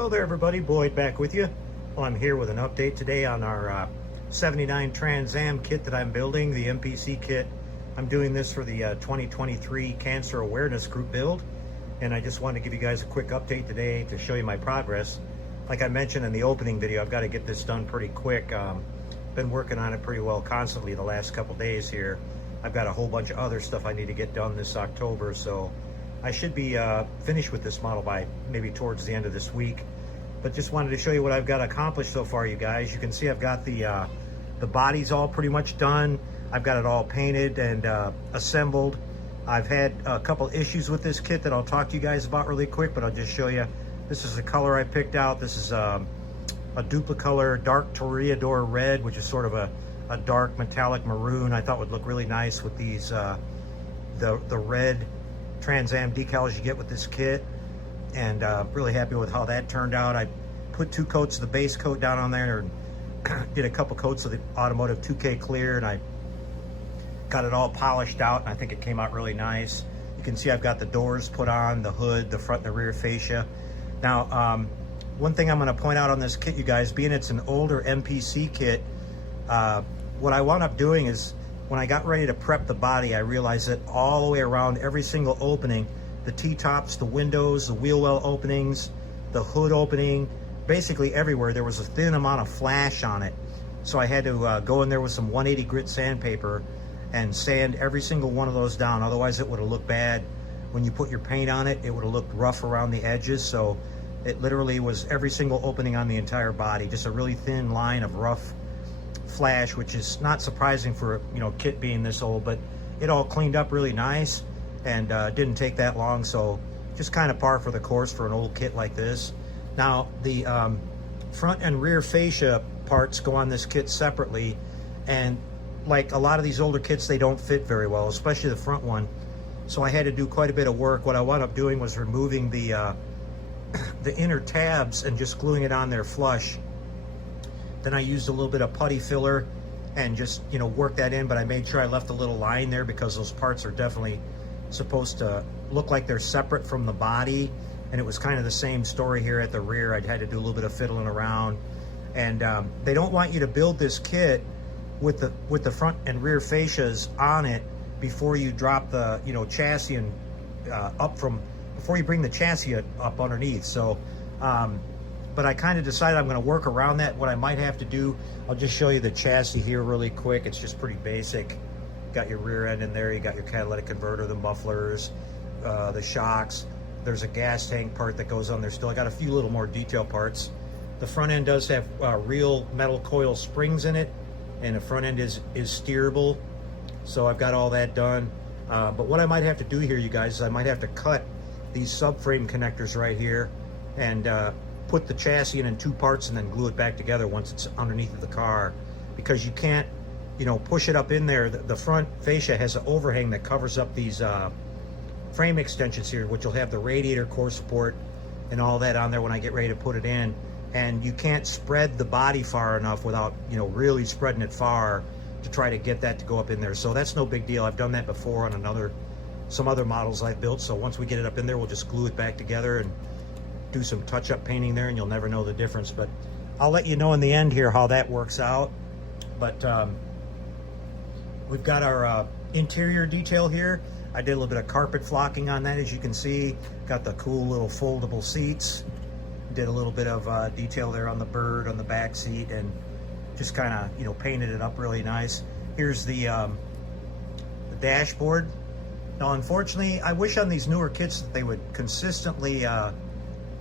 Hello there everybody, Boyd back with you. Well, I'm here with an update today on our 79 Trans Am kit that I'm building, the MPC kit. I'm doing this for the 2023 Cancer Awareness Group build, and I just wanted to give you guys a quick update today to show you my progress. Like I mentioned in the opening video, I've got to get this done pretty quick. Been working on it pretty well constantly the last couple days here. I've got a whole bunch of other stuff I need to get done this October, so I should be finished with this model by maybe towards the end of this week. But just wanted to show you what I've got accomplished so far, you guys. You can see I've got the body's all pretty much done. I've got it all painted and assembled. I've had a couple issues with this kit that I'll talk to you guys about really quick, but I'll just show you. This is the color I picked out. This is a duplicolor dark Toreador red, which is sort of a dark metallic maroon. I thought would look really nice with these the red Trans Am decals you get with this kit, and really happy with how that turned out. I put 2 coats of the base coat down on there, and did a couple coats of the automotive 2K clear, and I got it all polished out, and I think it came out really nice. You can see I've got the doors put on, the hood, the front and the rear fascia. Now, one thing I'm going to point out on this kit, you guys, being it's an older MPC kit, what I wound up doing is when I got ready to prep the body, I realized that all the way around every single opening, the T-tops, the windows, the wheel well openings, the hood opening, basically everywhere, there was a thin amount of flash on it. So I had to go in there with some 180 grit sandpaper and sand every single one of those down. Otherwise it would have looked bad. When you put your paint on it, it would have looked rough around the edges. So it literally was every single opening on the entire body, just a really thin line of rough flash, which is not surprising for, you know, kit being this old, but it all cleaned up really nice, and didn't take that long, so just kind of par for the course for an old kit like this. Now the front and rear fascia parts go on this kit separately, and like a lot of these older kits, they don't fit very well, especially the front one. So I had to do quite a bit of work. What I wound up doing was removing the inner tabs and just gluing it on there flush. Then I used a little bit of putty filler and just, you know, work that in, but I made sure I left a little line there because those parts are definitely supposed to look like they're separate from the body. And it was kind of the same story here at the rear. I'd had to do a little bit of fiddling around. And they don't want you to build this kit with the front and rear fascias on it before you drop the, you know, chassis and before you bring the chassis up underneath. So but I kind of decided I'm going to work around that. What I might have to do, I'll just show you the chassis here really quick. It's just pretty basic. Got your rear end in there, you got your catalytic converter, the mufflers, the shocks. There's a gas tank part that goes on there still. I got a few little more detail parts. The front end does have real metal coil springs in it, and the front end is steerable. So I've got all that done. But what I might have to do here, you guys, is I might have to cut these subframe connectors right here and put the chassis in 2 parts and then glue it back together once it's underneath of the car, because you can't, you know, push it up in there. The front fascia has an overhang that covers up these frame extensions here, which will have the radiator core support and all that on there when I get ready to put it in. And you can't spread the body far enough without, you know, really spreading it far to try to get that to go up in there. So that's no big deal. I've done that before on some other models I've built. So once we get it up in there, we'll just glue it back together and do some touch-up painting there, and you'll never know the difference. But I'll let you know in the end here how that works out. But we've got our interior detail here. I did a little bit of carpet flocking on that, as you can see. Got the cool little foldable seats. Did a little bit of detail there on the bird on the back seat, and just kind of, you know, painted it up really nice. Here's the dashboard. Now, unfortunately, I wish on these newer kits that they would consistently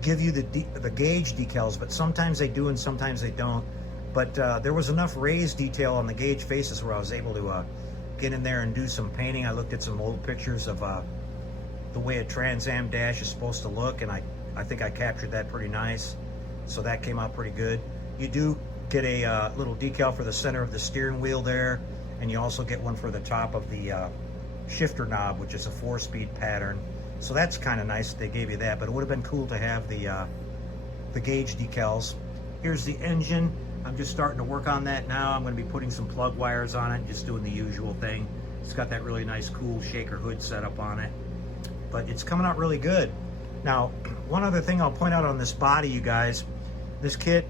give you the gauge decals, but sometimes they do and sometimes they don't. But there was enough raised detail on the gauge faces where I was able to get in there and do some painting. I looked at some old pictures of the way a Trans Am dash is supposed to look, and I think I captured that pretty nice. So that came out pretty good. You do get a little decal for the center of the steering wheel there, and you also get one for the top of the shifter knob, which is a 4-speed pattern. So that's kind of nice that they gave you that, but it would have been cool to have the gauge decals. Here's the engine. I'm just starting to work on that now. I'm going to be putting some plug wires on it, just doing the usual thing. It's got that really nice cool shaker hood setup on it, but it's coming out really good. Now, one other thing I'll point out on this body, you guys, this kit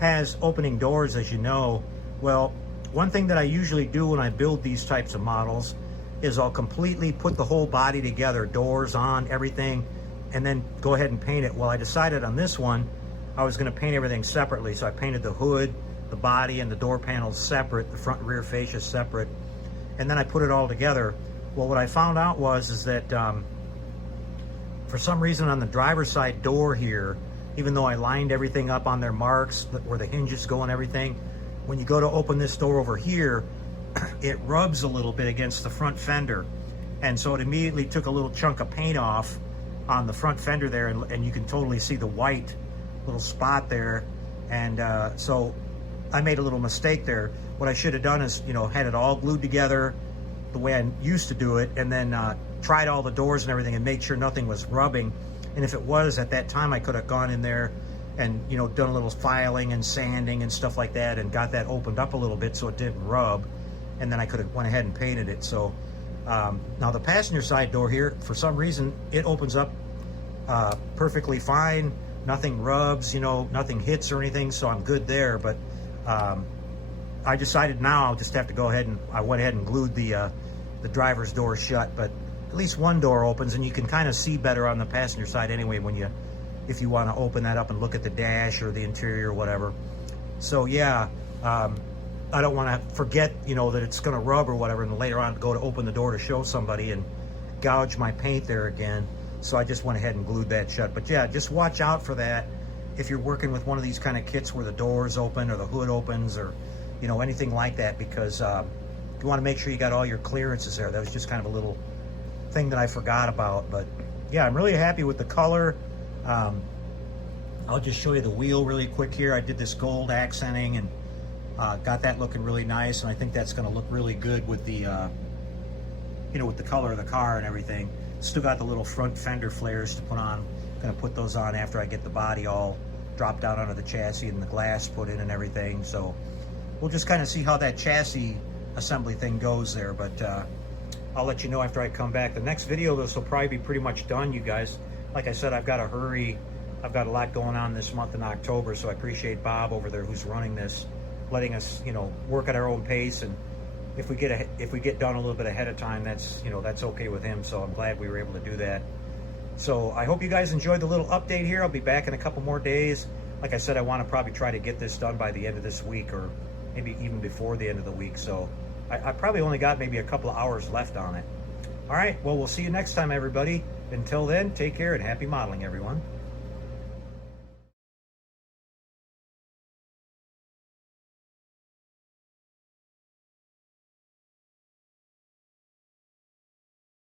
has opening doors, as you know. Well, one thing that I usually do when I build these types of models is I'll completely put the whole body together, doors on, everything, and then go ahead and paint it. Well, I decided on this one, I was gonna paint everything separately. So I painted the hood, the body, and the door panels separate, the front and rear fascia separate, and then I put it all together. Well, what I found out is that for some reason on the driver's side door here, even though I lined everything up on their marks where the hinges go and everything, when you go to open this door over here, it rubs a little bit against the front fender. And so it immediately took a little chunk of paint off on the front fender there, and you can totally see the white little spot there. And so I made a little mistake there. What I should have done is, had it all glued together the way I used to do it, and then tried all the doors and everything and made sure nothing was rubbing. And if it was, at that time I could have gone in there and done a little filing and sanding and stuff like that and got that opened up a little bit so it didn't rub, and then I could have went ahead and painted it. So now the passenger side door here, for some reason it opens up perfectly fine, nothing rubs, nothing hits or anything, so I'm good there. But I decided now I'll just have to go ahead, and I went ahead and glued the driver's door shut. But at least one door opens, and you can kind of see better on the passenger side anyway if you want to open that up and look at the dash or the interior or whatever. So yeah, I don't want to forget, that it's going to rub or whatever, and later on go to open the door to show somebody and gouge my paint there again. So I just went ahead and glued that shut. But yeah, just watch out for that if you're working with one of these kind of kits where the doors open or the hood opens or anything like that, because you want to make sure you got all your clearances there. That was just kind of a little thing that I forgot about. But yeah, I'm really happy with the color. I'll just show you the wheel really quick here. I did this gold accenting and got that looking really nice, and I think that's going to look really good with the with the color of the car and everything. Still got the little front fender flares to put on. Going to put those on after I get the body all dropped down onto the chassis and the glass put in and everything. So we'll just kind of see how that chassis assembly thing goes there. But I'll let you know after I come back. The next video, this will probably be pretty much done, you guys. Like I said, I've got to hurry. I've got a lot going on this month in October, so I appreciate Bob over there who's running this, letting us, work at our own pace. And if we get done a little bit ahead of time, that's okay with him. So I'm glad we were able to do that. So I hope you guys enjoyed the little update here. I'll be back in a couple more days. Like I said, I want to probably try to get this done by the end of this week, or maybe even before the end of the week. So I probably only got maybe a couple of hours left on it. All right, well, we'll see you next time, everybody. Until then, take care and happy modeling, everyone.